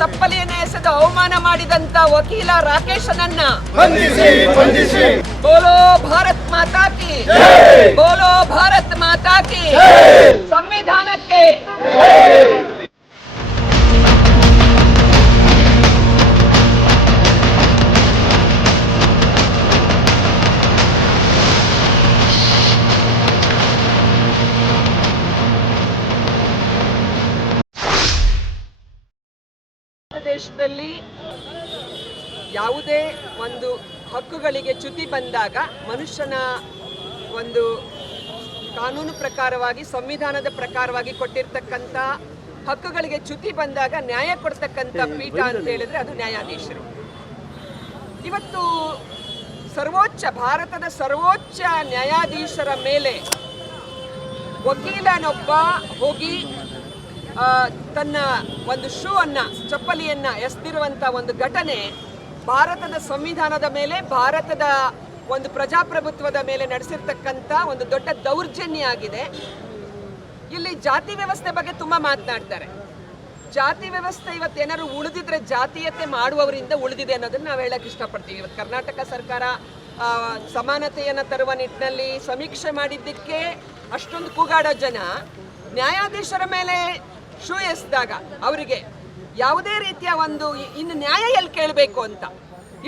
ಚಪ್ಪಲಿಯನ್ನು ಎಸೆದು ಅವಮಾನ ಮಾಡಿದಂತ ವಕೀಲ ರಾಕೇಶನನ್ನ ಬೋಲೋ ಭಾರತ್ ಮಾತಾ ಕಿ ಬೋಲೋ ಭಾರತ್ ಮಾತಾ ದೇಶದಲ್ಲಿ ಯಾವುದೇ ಒಂದು ಹಕ್ಕುಗಳಿಗೆ ಚ್ಯುತಿ ಬಂದಾಗ ಮನುಷ್ಯನ ಒಂದು ಕಾನೂನು ಪ್ರಕಾರವಾಗಿ ಸಂವಿಧಾನದ ಪ್ರಕಾರವಾಗಿ ಕೊಟ್ಟಿರ್ತಕ್ಕಂಥ ಹಕ್ಕುಗಳಿಗೆ ಚ್ಯುತಿ ಬಂದಾಗ ನ್ಯಾಯ ಕೊಡ್ತಕ್ಕಂಥ ಪೀಠ ಅಂತ ಹೇಳಿದ್ರೆ ಅದು ನ್ಯಾಯಾಧೀಶರು. ಇವತ್ತು ಸರ್ವೋಚ್ಚ ಭಾರತದ ಸರ್ವೋಚ್ಚ ನ್ಯಾಯಾಧೀಶರ ಮೇಲೆ ವಕೀಲನೊಬ್ಬ ಹೋಗಿ ತನ್ನ ಒಂದು ಶೂ ಅನ್ನ ಚಪ್ಪಲಿಯನ್ನ ಎಸ್ದಿರುವಂತ ಒಂದು ಘಟನೆ ಭಾರತದ ಸಂವಿಧಾನದ ಮೇಲೆ, ಭಾರತದ ಒಂದು ಪ್ರಜಾಪ್ರಭುತ್ವದ ಮೇಲೆ ನಡೆಸಿರ್ತಕ್ಕಂಥ ಒಂದು ದೊಡ್ಡ ದೌರ್ಜನ್ಯ ಆಗಿದೆ. ಇಲ್ಲಿ ಜಾತಿ ವ್ಯವಸ್ಥೆ ಬಗ್ಗೆ ತುಂಬಾ ಮಾತನಾಡ್ತಾರೆ. ಜಾತಿ ವ್ಯವಸ್ಥೆ ಇವತ್ತು ಏನಾದ್ರು ಉಳಿದಿದ್ರೆ ಜಾತೀಯತೆ ಮಾಡುವವರಿಂದ ಉಳಿದಿದೆ ಅನ್ನೋದನ್ನ ನಾವು ಹೇಳಕ್ ಇಷ್ಟಪಡ್ತೀವಿ. ಇವತ್ತು ಕರ್ನಾಟಕ ಸರ್ಕಾರ ಸಮಾನತೆಯನ್ನ ತರುವ ನಿಟ್ಟಿನಲ್ಲಿ ಸಮೀಕ್ಷೆ ಮಾಡಿದ್ದಕ್ಕೆ ಅಷ್ಟೊಂದು ಕೂಗಾಡೋ ಜನ, ನ್ಯಾಯಾಧೀಶರ ಮೇಲೆ ಶೂ ಎಸ್ದಾಗ ಅವರಿಗೆ ಯಾವುದೇ ರೀತಿಯ ಒಂದು ಇನ್ನು ನ್ಯಾಯ ಎಲ್ಲಿ ಕೇಳಬೇಕು ಅಂತ.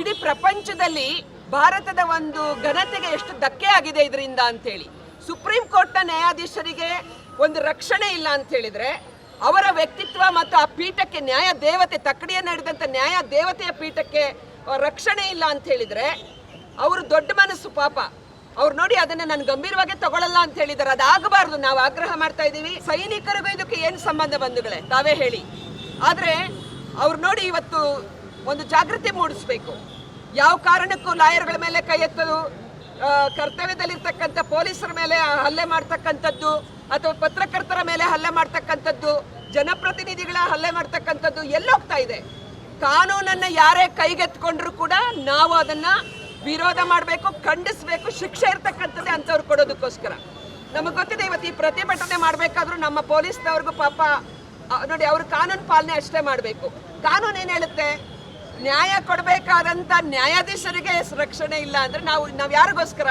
ಇಡೀ ಪ್ರಪಂಚದಲ್ಲಿ ಭಾರತದ ಒಂದು ಘನತೆಗೆ ಎಷ್ಟು ಧಕ್ಕೆ ಆಗಿದೆ ಇದರಿಂದ ಅಂತೇಳಿ ಸುಪ್ರೀಂ ಕೋರ್ಟ್ನ ನ್ಯಾಯಾಧೀಶರಿಗೆ ಒಂದು ರಕ್ಷಣೆ ಇಲ್ಲ ಅಂತ ಹೇಳಿದ್ರೆ ಅವರ ವ್ಯಕ್ತಿತ್ವ ಮತ್ತು ಆ ಪೀಠಕ್ಕೆ ನ್ಯಾಯ ದೇವತೆ ತಕ್ಕಡಿಯನ್ನು ಹಿಡಿದಂಥ ನ್ಯಾಯ ದೇವತೆಯ ಪೀಠಕ್ಕೆ ರಕ್ಷಣೆ ಇಲ್ಲ ಅಂತ ಹೇಳಿದ್ರೆ ಅವರು ದೊಡ್ಡ ಮನಸ್ಸು ಪಾಪ. ಅವ್ರು ನೋಡಿ ಅದನ್ನ ನಾನು ಗಂಭೀರವಾಗಿ ತಗೊಳ್ಳಲ್ಲ ಅಂತ ಹೇಳಿದಾರೆ. ಅದಾಗಬಾರ್ದು ನಾವು ಆಗ್ರಹ ಮಾಡ್ತಾ ಇದ್ದೀವಿ ಸೈನಿಕರಿಗೂ ಇದಕ್ಕೆ ಏನು ಸಂಬಂಧ ಬಂಧುಗಳೇ? ತಾವೇ ಹೇಳಿ. ಆದರೆ ಅವ್ರು ನೋಡಿ ಇವತ್ತು ಒಂದು ಜಾಗೃತಿ ಮೂಡಿಸ್ಬೇಕು. ಯಾವ ಕಾರಣಕ್ಕೂ ಲಾಯರ್ಗಳ ಮೇಲೆ ಕೈ ಎತ್ತೋದು ಕರ್ತವ್ಯದಲ್ಲಿರ್ತಕ್ಕಂಥ ಪೊಲೀಸರ ಮೇಲೆ ಹಲ್ಲೆ ಮಾಡ್ತಕ್ಕಂಥದ್ದು ಅಥವಾ ಪತ್ರಕರ್ತರ ಮೇಲೆ ಹಲ್ಲೆ ಮಾಡ್ತಕ್ಕಂಥದ್ದು, ಜನಪ್ರತಿನಿಧಿಗಳ ಹಲ್ಲೆ ಮಾಡ್ತಕ್ಕಂಥದ್ದು ಎಲ್ಲೋಗ್ತಾ ಇದೆ. ಕಾನೂನನ್ನ ಯಾರೇ ಕೈಗೆತ್ಕೊಂಡ್ರು ಕೂಡ ನಾವು ಅದನ್ನ ವಿರೋಧ ಮಾಡಬೇಕು, ಖಂಡಿಸಬೇಕು, ಶಿಕ್ಷೆ ಇರ್ತಕ್ಕಂಥದ್ದೇ ಅಂಥವ್ರು ಕೊಡೋದಕ್ಕೋಸ್ಕರ. ನಮಗೆ ಗೊತ್ತಿದೆ ಇವತ್ತು ಈ ಪ್ರತಿಭಟನೆ ಮಾಡಬೇಕಾದ್ರೂ ನಮ್ಮ ಪೊಲೀಸ್ನವ್ರಿಗೂ ಪಾಪ ನೋಡಿ ಅವರು ಕಾನೂನು ಪಾಲನೆ ಅಷ್ಟೇ ಮಾಡಬೇಕು. ಕಾನೂನು ಏನು ಹೇಳುತ್ತೆ? ನ್ಯಾಯ ಕೊಡಬೇಕಾದಂಥ ನ್ಯಾಯಾಧೀಶರಿಗೆ ರಕ್ಷಣೆ ಇಲ್ಲ ಅಂದರೆ ನಾವು ನಾವು ಯಾರಿಗೋಸ್ಕರ?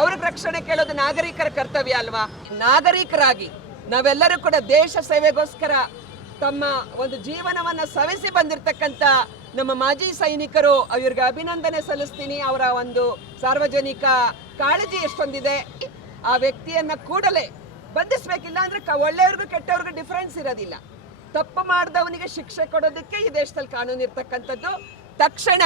ಅವ್ರಿಗೆ ರಕ್ಷಣೆ ಕೇಳೋದು ನಾಗರಿಕರ ಕರ್ತವ್ಯ ಅಲ್ವಾ? ನಾಗರಿಕರಾಗಿ ನಾವೆಲ್ಲರೂ ಕೂಡ ದೇಶ ಸೇವೆಗೋಸ್ಕರ ತಮ್ಮ ಒಂದು ಜೀವನವನ್ನು ಸವೆಸಿ ಬಂದಿರತಕ್ಕಂತ ನಮ್ಮ ಮಾಜಿ ಸೈನಿಕರು ಅವ್ರಿಗೆ ಅಭಿನಂದನೆ ಸಲ್ಲಿಸ್ತೀನಿ. ಅವರ ಒಂದು ಸಾರ್ವಜನಿಕ ಕಾಳಜಿ ಎಷ್ಟೊಂದಿದೆ. ಆ ವ್ಯಕ್ತಿಯನ್ನ ಕೂಡಲೇ ಬಂಧಿಸಬೇಕಿಲ್ಲ ಅಂದ್ರೆ ಕ- ಒಳ್ಳೆಯವ್ರಿಗೂ ಕೆಟ್ಟವ್ರಿಗೂ ಡಿಫರೆನ್ಸ್ ಇರೋದಿಲ್ಲ. ತಪ್ಪು ಮಾಡಿದವನಿಗೆ ಶಿಕ್ಷೆ ಕೊಡೋದಕ್ಕೆ ಈ ದೇಶದಲ್ಲಿ ಕಾನೂನು ಇರ್ತಕ್ಕಂಥದ್ದು. ತಕ್ಷಣ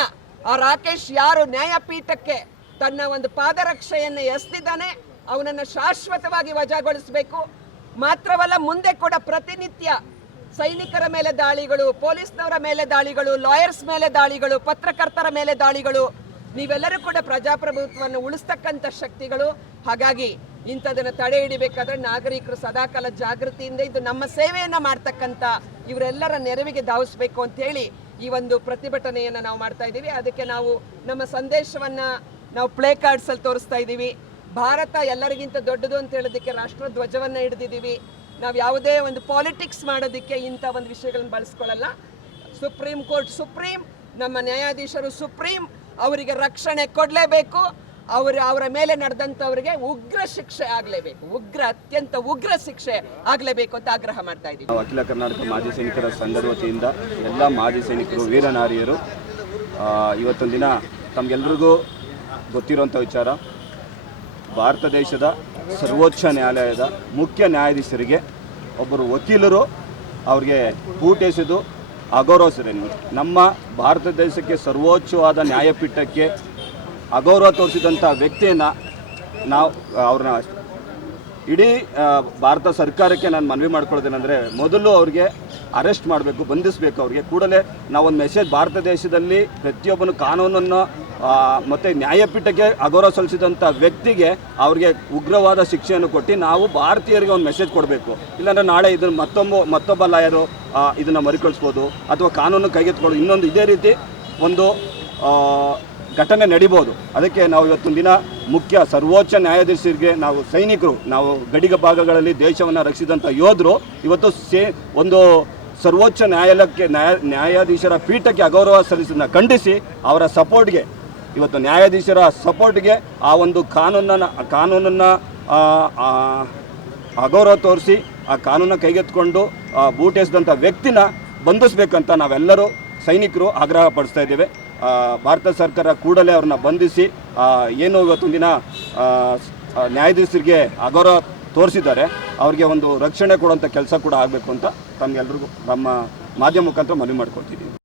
ಆ ರಾಕೇಶ್ ಯಾರು ನ್ಯಾಯಪೀಠಕ್ಕೆ ತನ್ನ ಒಂದು ಪಾದರಕ್ಷೆಯನ್ನು ಎಸ್ತಿದ್ದಾನೆ ಅವನನ್ನು ಶಾಶ್ವತವಾಗಿ ವಜಾಗೊಳಿಸಬೇಕು. ಮಾತ್ರವಲ್ಲ, ಮುಂದೆ ಕೂಡ ಪ್ರತಿನಿತ್ಯ ಸೈನಿಕರ ಮೇಲೆ ದಾಳಿಗಳು, ಪೊಲೀಸ್ನವರ ಮೇಲೆ ದಾಳಿಗಳು, ಲಾಯರ್ಸ್ ಮೇಲೆ ದಾಳಿಗಳು, ಪತ್ರಕರ್ತರ ಮೇಲೆ ದಾಳಿಗಳು, ನೀವೆಲ್ಲರೂ ಕೂಡ ಪ್ರಜಾಪ್ರಭುತ್ವವನ್ನು ಉಳಿಸ್ತಕ್ಕಂಥ ಶಕ್ತಿಗಳು. ಹಾಗಾಗಿ ಇಂಥದನ್ನು ತಡೆ ಹಿಡಿಬೇಕಾದ್ರೆ ನಾಗರಿಕರು ಸದಾಕಾಲ ಜಾಗೃತಿಯಿಂದ ಇದು ನಮ್ಮ ಸೇವೆಯನ್ನು ಮಾಡ್ತಕ್ಕಂಥ ಇವರೆಲ್ಲರ ನೆರವಿಗೆ ಧಾವಿಸ್ಬೇಕು ಅಂತ ಹೇಳಿ ಈ ಒಂದು ಪ್ರತಿಭಟನೆಯನ್ನು ನಾವು ಮಾಡ್ತಾ ಇದ್ದೀವಿ. ಅದಕ್ಕೆ ನಾವು ನಮ್ಮ ಸಂದೇಶವನ್ನು ನಾವು ಪ್ಲೇ ಕಾರ್ಡ್ಸಲ್ಲಿ ತೋರಿಸ್ತಾ ಇದ್ದೀವಿ. ಭಾರತ ಎಲ್ಲರಿಗಿಂತ ದೊಡ್ಡದು ಅಂತ ಹೇಳೋದಕ್ಕೆ ರಾಷ್ಟ್ರ ಧ್ವಜವನ್ನ ಹಿಡಿದಿದ್ದೀವಿ. ನಾವು ಯಾವುದೇ ಒಂದು ಪಾಲಿಟಿಕ್ಸ್ ಮಾಡೋದಕ್ಕೆ ಇಂಥ ಒಂದು ವಿಷಯಗಳನ್ನು ಬಳಸ್ಕೊಳ್ಳಲ್ಲ. ಸುಪ್ರೀಂ ಕೋರ್ಟ್ ಸುಪ್ರೀಂ, ನಮ್ಮ ನ್ಯಾಯಾಧೀಶರು ಸುಪ್ರೀಂ, ಅವರಿಗೆ ರಕ್ಷಣೆ ಕೊಡಲೇಬೇಕು. ಅವರ ಅವರ ಮೇಲೆ ನಡೆದಂಥವರಿಗೆ ಉಗ್ರ ಶಿಕ್ಷೆ ಆಗಲೇಬೇಕು. ಉಗ್ರ, ಅತ್ಯಂತ ಉಗ್ರ ಶಿಕ್ಷೆ ಆಗಲೇಬೇಕು ಅಂತ ಆಗ್ರಹ ಮಾಡ್ತಾ ಇದ್ದೀವಿ ಅಖಿಲ ಕರ್ನಾಟಕ ಮಾಜಿ ಸೈನಿಕರ ಸಂಘದ ವತಿಯಿಂದ ಎಲ್ಲ ಮಾಜಿ ಸೈನಿಕರು, ವೀರನಾರಿಯರು ಇವತ್ತೊಂದು ದಿನ ತಮಗೆಲ್ರಿಗೂ ಗೊತ್ತಿರುವಂಥ ವಿಚಾರ. ಭಾರತ ದೇಶದ ಸರ್ವೋಚ್ಚ ನ್ಯಾಯಾಲಯದ ಮುಖ್ಯ ನ್ಯಾಯಾಧೀಶರಿಗೆ ಒಬ್ಬರು ವಕೀಲರು ಅವ್ರಿಗೆ ಬೂಟೆಸೆದು ಅಗೌರವಿಸಿದೆ ನಮ್ಮ ಭಾರತ ದೇಶಕ್ಕೆ ಸರ್ವೋಚ್ಚವಾದ ನ್ಯಾಯಪೀಠಕ್ಕೆ ಅಗೌರವ ತೋರಿಸಿದಂಥ ವ್ಯಕ್ತಿಯನ್ನು ನಾವು, ಅವ್ರನ್ನ ಇಡೀ ಭಾರತ ಸರ್ಕಾರಕ್ಕೆ ನಾನು ಮನವಿ ಮಾಡ್ಕೊಳ್ತೇನೆಂದರೆ ಮೊದಲು ಅವ್ರಿಗೆ ಅರೆಸ್ಟ್ ಮಾಡಬೇಕು, ಬಂಧಿಸಬೇಕು ಅವ್ರಿಗೆ. ಕೂಡಲೇ ನಾವೊಂದು ಮೆಸೇಜ್ ಭಾರತ ದೇಶದಲ್ಲಿ ಪ್ರತಿಯೊಬ್ಬನು ಕಾನೂನನ್ನು ಮತ್ತು ನ್ಯಾಯಪೀಠಕ್ಕೆ ಅಗೌರವ ಸಲ್ಲಿಸಿದಂಥ ವ್ಯಕ್ತಿಗೆ ಅವ್ರಿಗೆ ಉಗ್ರವಾದ ಶಿಕ್ಷೆಯನ್ನು ಕೊಟ್ಟು ನಾವು ಭಾರತೀಯರಿಗೆ ಒಂದು ಮೆಸೇಜ್ ಕೊಡಬೇಕು. ಇಲ್ಲಾಂದರೆ ನಾಳೆ ಇದನ್ನು ಮತ್ತೊಬ್ಬ ಮತ್ತೊಬ್ಬ ಲಾಯರು ಇದನ್ನು ಮರುಕಳಿಸ್ಬೋದು, ಅಥವಾ ಕಾನೂನು ಕೈಗೆತ್ಕೊಳ್ಳೋದು ಇನ್ನೊಂದು ಇದೇ ರೀತಿ ಒಂದು ಘಟನೆ ನಡಿಬೋದು. ಅದಕ್ಕೆ ನಾವು ಇವತ್ತೊಂದು ದಿನ ಮುಖ್ಯ ಸರ್ವೋಚ್ಚ ನ್ಯಾಯಾಧೀಶರಿಗೆ ನಾವು ಸೈನಿಕರು, ನಾವು ಗಡಿಗ ಭಾಗಗಳಲ್ಲಿ ದೇಶವನ್ನು ರಕ್ಷಿಸಿದಂಥ ಯೋಧರು ಇವತ್ತು ಸೇ, ಒಂದು ಸರ್ವೋಚ್ಚ ನ್ಯಾಯಾಲಯಕ್ಕೆ, ನ್ಯಾಯ, ನ್ಯಾಯಾಧೀಶರ ಪೀಠಕ್ಕೆ ಅಗೌರವ ಸಲ್ಲಿಸೋದನ್ನ ಖಂಡಿಸಿ ಅವರ ಸಪೋರ್ಟ್ಗೆ, ಇವತ್ತು ನ್ಯಾಯಾಧೀಶರ ಸಪೋರ್ಟ್ಗೆ ಆ ಒಂದು ಕಾನೂನನ್ನು ಕಾನೂನನ್ನು ಅಗೌರವ ತೋರಿಸಿ ಆ ಕಾನೂನ ಕೈಗೆತ್ತಿಕೊಂಡು ಬೂಟೆಸ್ದಂಥ ವ್ಯಕ್ತಿನ ಬಂಧಿಸ್ಬೇಕಂತ ನಾವೆಲ್ಲರೂ ಸೈನಿಕರು ಆಗ್ರಹ ಪಡಿಸ್ತಾ ಇದ್ದೇವೆ. ಭಾರತ ಸರ್ಕಾರ ಕೂಡಲೇ ಅವ್ರನ್ನ ಬಂಧಿಸಿ ಏನು ಇವತ್ತೊಂದು ದಿನ ನ್ಯಾಯಾಧೀಶರಿಗೆ ಅಗೌರವ ತೋರಿಸಿದ್ದಾರೆ. ಅವ್ರಿಗೆ ಒಂದು ರಕ್ಷಣೆ ಕೊಡುವಂಥ ಕೆಲಸ ಕೂಡ ಆಗಬೇಕು ಅಂತ ತಮಗೆಲ್ರಿಗೂ ನಮ್ಮ ಮಾಧ್ಯಮ ಮುಖಾಂತರ ಮನವಿ ಮಾಡ್ಕೊಳ್ತಿದ್ದೀವಿ